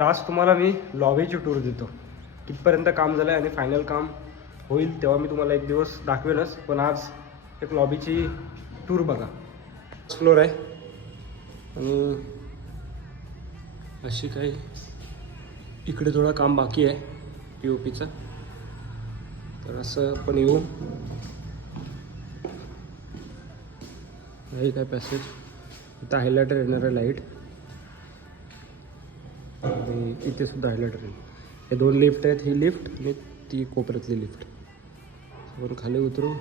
आज तुम्हाला मी लॉबीची टूर देतो. कितपर्यंत काम झालं आहे आणि फायनल काम होईल तेव्हा मी तुम्हाला एक दिवस दाखवेनच. पण आज एक लॉबीची टूर बघा. फ्लोर आहे आणि अशी काही इकडे थोडं काम बाकी आहे POPचं. तर असं पण येऊ. नाही काय पॅसेज इथं हायलायटर येणार आहे लाईट आणि इथे सुद्धा हायलायटर आहे. हे 2 लिफ्ट आहेत. ही लिफ्ट आणि ती कोपऱ्यातली लिफ्ट. आपण खाली उतरू.